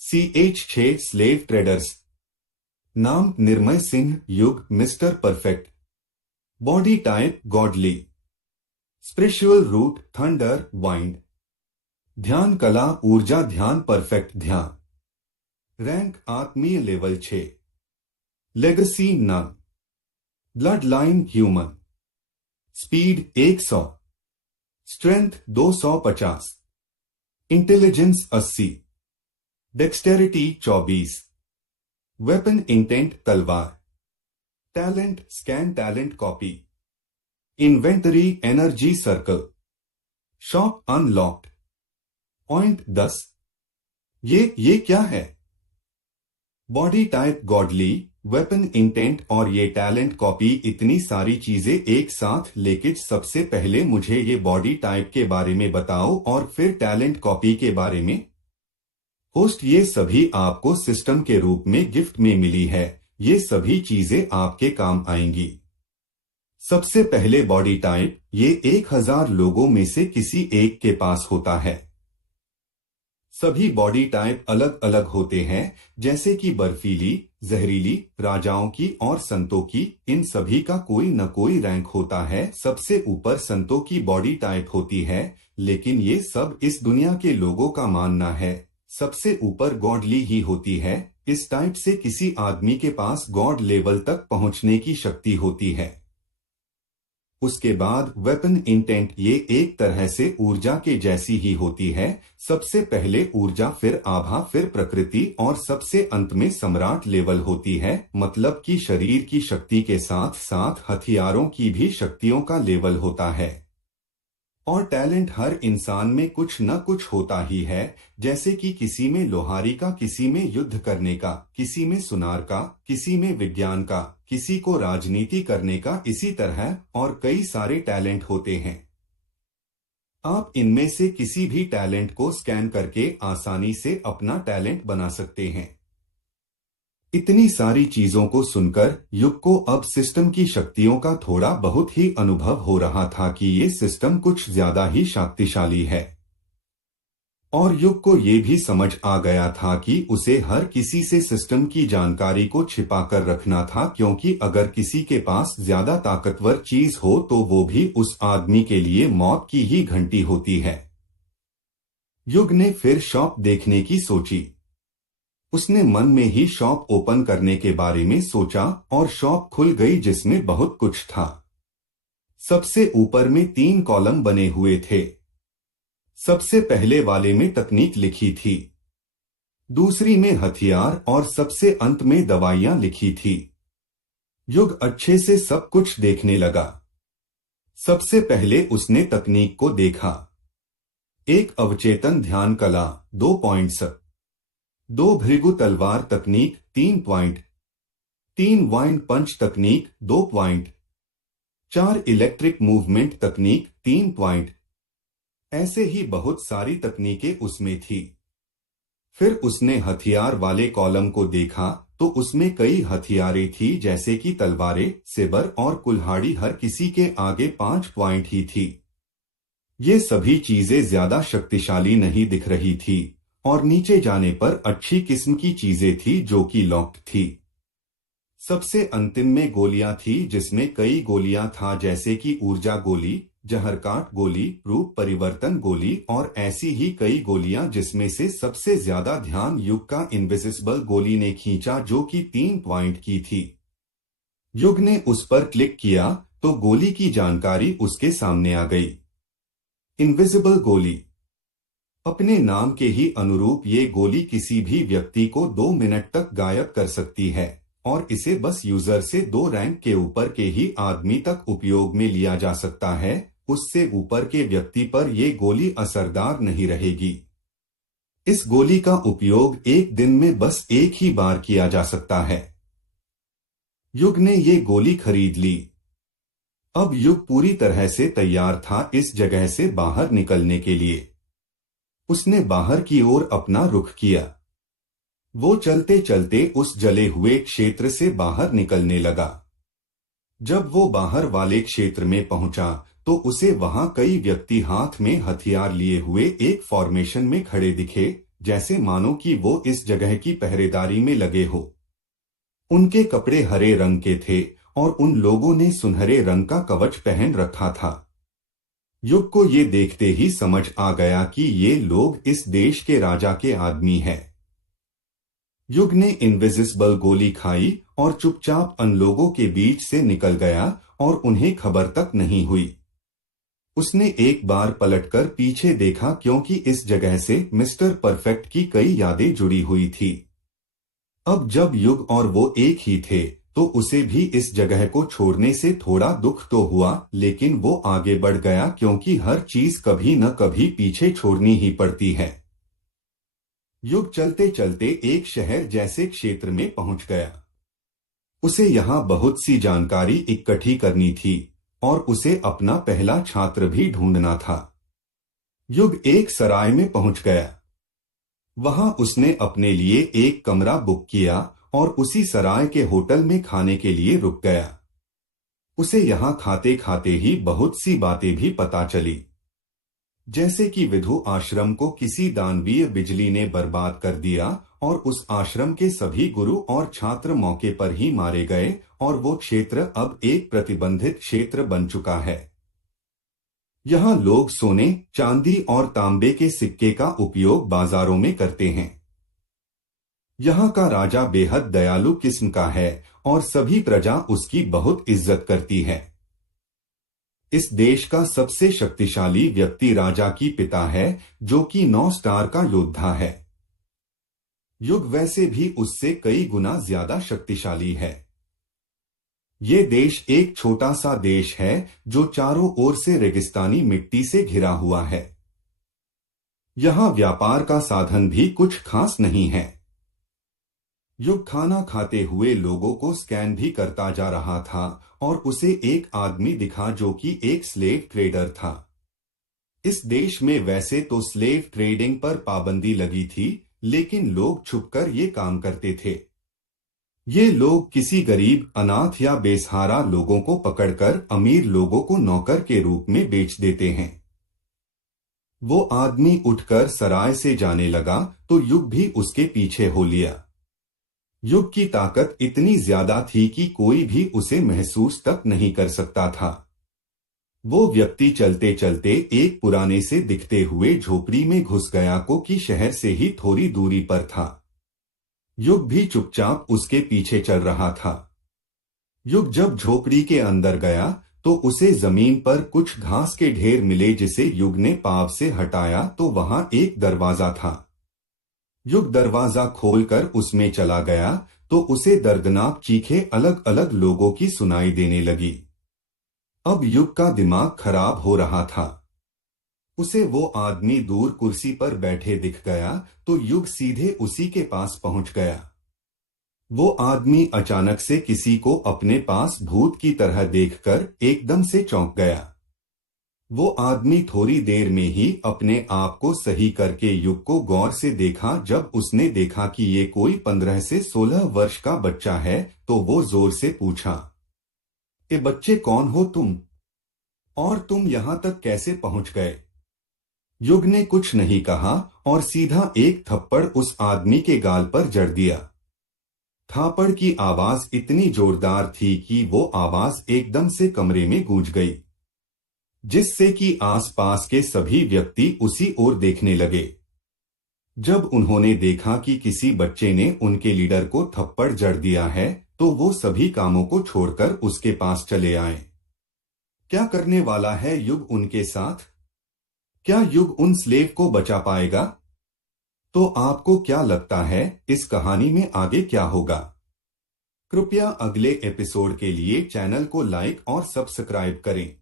CH6 slave traders. नाम निर्मय सिंह। युग mister perfect. Body type godly. Spiritual root thunder wind. ध्यान कला ऊर्जा ध्यान परफेक्ट ध्यान। रैंक आत्मीय level 6। Legacy none. Blood line human. Speed 100। Strength 250। Intelligence 80। Dexterity 24। Weapon intent तलवार। Talent scan talent copy. Inventory energy circle. Shop unlocked. Point 10। ये क्या है? Body type godly, weapon intent और ये टैलेंट कॉपी, इतनी सारी चीजें एक साथ। लेकिन सबसे पहले मुझे ये बॉडी टाइप के बारे में बताओ और फिर टैलेंट कॉपी के बारे में। होस्ट, ये सभी आपको सिस्टम के रूप में गिफ्ट में मिली है। ये सभी चीजें आपके काम आएंगी। सबसे पहले बॉडी टाइप, ये 1000 लोगों में से किसी एक के पास होता है। सभी बॉडी टाइप अलग अलग होते हैं, जैसे कि बर्फीली, जहरीली, राजाओं की और संतों की। इन सभी का कोई न कोई रैंक होता है। सबसे ऊपर संतों की बॉडी टाइप होती है, लेकिन ये सब इस दुनिया के लोगों का मानना है। सबसे ऊपर गॉडली ही होती है। इस टाइप से किसी आदमी के पास गॉड लेवल तक पहुंचने की शक्ति होती है। उसके बाद वेपन इंटेंट, ये एक तरह से ऊर्जा के जैसी ही होती है। सबसे पहले ऊर्जा, फिर आभा, फिर प्रकृति और सबसे अंत में सम्राट लेवल होती है। मतलब कि शरीर की शक्ति के साथ साथ हथियारों की भी शक्तियों का लेवल होता है। और टैलेंट हर इंसान में कुछ न कुछ होता ही है, जैसे कि किसी में लोहारी का, किसी में युद्ध करने का, किसी में सुनार का, किसी में विज्ञान का, किसी को राजनीति करने का, इसी तरह और कई सारे टैलेंट होते हैं। आप इनमें से किसी भी टैलेंट को स्कैन करके आसानी से अपना टैलेंट बना सकते हैं। इतनी सारी चीजों को सुनकर युग को अब सिस्टम की शक्तियों का थोड़ा बहुत ही अनुभव हो रहा था कि ये सिस्टम कुछ ज्यादा ही शक्तिशाली है। और युग को ये भी समझ आ गया था कि उसे हर किसी से सिस्टम की जानकारी को छिपा कर रखना था, क्योंकि अगर किसी के पास ज्यादा ताकतवर चीज हो तो वो भी उस आदमी के लिए मौत की ही घंटी होती है। युग ने फिर शॉप देखने की सोची। उसने मन में ही शॉप ओपन करने के बारे में सोचा और शॉप खुल गई, जिसमें बहुत कुछ था। सबसे ऊपर में 3 कॉलम बने हुए थे। सबसे पहले वाले में तकनीक लिखी थी, दूसरी में हथियार और सबसे अंत में दवाइयां लिखी थी। युग अच्छे से सब कुछ देखने लगा। सबसे पहले उसने तकनीक को देखा। एक अवचेतन ध्यान कला 2 पॉइंट्स, 2 भृगु तलवार तकनीक 3 पॉइंट, 3 वाइंड पंच तकनीक 2 पॉइंट, 4 इलेक्ट्रिक मूवमेंट तकनीक 3 पॉइंट। ऐसे ही बहुत सारी तकनीकें उसमें थी। फिर उसने हथियार वाले कॉलम को देखा तो उसमें कई हथियारें थी, जैसे कि तलवारें, सेबर और कुल्हाड़ी। हर किसी के आगे 5 पॉइंट ही थी। ये सभी चीजें ज्यादा शक्तिशाली नहीं दिख रही थी और नीचे जाने पर अच्छी किस्म की चीजें थी जो कि लॉक्ड थी। सबसे अंतिम में गोलियां थी, जिसमें कई गोलियां था, जैसे कि ऊर्जा गोली, जहरकाट गोली, रूप परिवर्तन गोली और ऐसी ही कई गोलियां, जिसमें से सबसे ज्यादा ध्यान युग का इनविजिबल गोली ने खींचा, जो कि 3 पॉइंट की थी। युग ने उस पर क्लिक किया तो गोली की जानकारी उसके सामने आ गई। इनविजिबल गोली। अपने नाम के ही अनुरूप ये गोली किसी भी व्यक्ति को 2 मिनट तक गायब कर सकती है और इसे बस यूजर से 2 रैंक के ऊपर के ही आदमी तक उपयोग में लिया जा सकता है। उससे ऊपर के व्यक्ति पर ये गोली असरदार नहीं रहेगी। इस गोली का उपयोग एक दिन में बस एक ही बार किया जा सकता है। युग ने ये गोली खरीद ली। अब युग पूरी तरह से तैयार था इस जगह से बाहर निकलने के लिए। उसने बाहर की ओर अपना रुख किया। वो चलते चलते उस जले हुए क्षेत्र से बाहर निकलने लगा। जब वो बाहर वाले क्षेत्र में पहुंचा तो उसे वहां कई व्यक्ति हाथ में हथियार लिए हुए एक फॉर्मेशन में खड़े दिखे, जैसे मानो कि वो इस जगह की पहरेदारी में लगे हो। उनके कपड़े हरे रंग के थे और उन लोगों ने सुनहरे रंग का कवच पहन रखा था। युग को ये देखते ही समझ आ गया कि ये लोग इस देश के राजा के आदमी हैं। युग ने इनविजिबल गोली खाई और चुपचाप उन लोगों के बीच से निकल गया और उन्हें खबर तक नहीं हुई। उसने एक बार पलटकर पीछे देखा क्योंकि इस जगह से मिस्टर परफेक्ट की कई यादें जुड़ी हुई थी। अब जब युग और वो एक ही थे तो उसे भी इस जगह को छोड़ने से थोड़ा दुख तो हुआ, लेकिन वो आगे बढ़ गया क्योंकि हर चीज कभी न कभी पीछे छोड़नी ही पड़ती है। युग चलते चलते एक शहर जैसे क्षेत्र में पहुंच गया। उसे यहाँ बहुत सी जानकारी इकट्ठी करनी थी और उसे अपना पहला छात्र भी ढूंढना था। युग एक सराय में पहुंच गया। वहां उसने अपने लिए एक कमरा बुक किया और उसी सराय के होटल में खाने के लिए रुक गया। उसे यहाँ खाते खाते ही बहुत सी बातें भी पता चली, जैसे कि विधु आश्रम को किसी दानवीय बिजली ने बर्बाद कर दिया और उस आश्रम के सभी गुरु और छात्र मौके पर ही मारे गए और वो क्षेत्र अब एक प्रतिबंधित क्षेत्र बन चुका है। यहाँ लोग सोने, चांदी और तांबे के सिक्के का उपयोग बाजारों में करते हैं। यहाँ का राजा बेहद दयालु किस्म का है और सभी प्रजा उसकी बहुत इज्जत करती है। इस देश का सबसे शक्तिशाली व्यक्ति राजा की पिता है, जो कि 9 स्टार का योद्धा है। युग वैसे भी उससे कई गुना ज्यादा शक्तिशाली है। ये देश एक छोटा सा देश है जो चारों ओर से रेगिस्तानी मिट्टी से घिरा हुआ है। यहाँ व्यापार का साधन भी कुछ खास नहीं है। युग खाना खाते हुए लोगों को स्कैन भी करता जा रहा था और उसे एक आदमी दिखा जो कि एक स्लेव ट्रेडर था। इस देश में वैसे तो स्लेव ट्रेडिंग पर पाबंदी लगी थी, लेकिन लोग छुपकर ये काम करते थे। ये लोग किसी गरीब, अनाथ या बेसहारा लोगों को पकड़कर अमीर लोगों को नौकर के रूप में बेच देते हैं। वो आदमी उठकर सराय से जाने लगा तो युग भी उसके पीछे हो लिया। युग की ताकत इतनी ज्यादा थी कि कोई भी उसे महसूस तक नहीं कर सकता था। वो व्यक्ति चलते चलते एक पुराने से दिखते हुए झोपड़ी में घुस गया को कि शहर से ही थोड़ी दूरी पर था। युग भी चुपचाप उसके पीछे चल रहा था। युग जब झोपड़ी के अंदर गया तो उसे जमीन पर कुछ घास के ढेर मिले, जिसे युग ने पाँव से हटाया तो वहां एक दरवाजा था। युग दरवाजा खोलकर उसमें चला गया तो उसे दर्दनाक चीखें अलग अलग लोगों की सुनाई देने लगी। अब युग का दिमाग खराब हो रहा था। उसे वो आदमी दूर कुर्सी पर बैठे दिख गया तो युग सीधे उसी के पास पहुंच गया। वो आदमी अचानक से किसी को अपने पास भूत की तरह देखकर एकदम से चौंक गया। वो आदमी थोड़ी देर में ही अपने आप को सही करके युग को गौर से देखा। जब उसने देखा कि ये कोई 15 से 16 वर्ष का बच्चा है तो वो जोर से पूछा, "ए बच्चे, कौन हो तुम? और तुम यहाँ तक कैसे पहुँच गए?" युग ने कुछ नहीं कहा और सीधा एक थप्पड़ उस आदमी के गाल पर जड़ दिया। थप्पड़ की आवाज इतनी जोरदार थी कि वो आवाज एकदम से कमरे में गूंज गई, जिससे कि आसपास के सभी व्यक्ति उसी ओर देखने लगे। जब उन्होंने देखा कि किसी बच्चे ने उनके लीडर को थप्पड़ जड़ दिया है तो वो सभी कामों को छोड़कर उसके पास चले आए। क्या करने वाला है युग उनके साथ? क्या युग उन स्लेव को बचा पाएगा? तो आपको क्या लगता है इस कहानी में आगे क्या होगा? कृपया अगले एपिसोड के लिए चैनल को लाइक और सब्सक्राइब करें।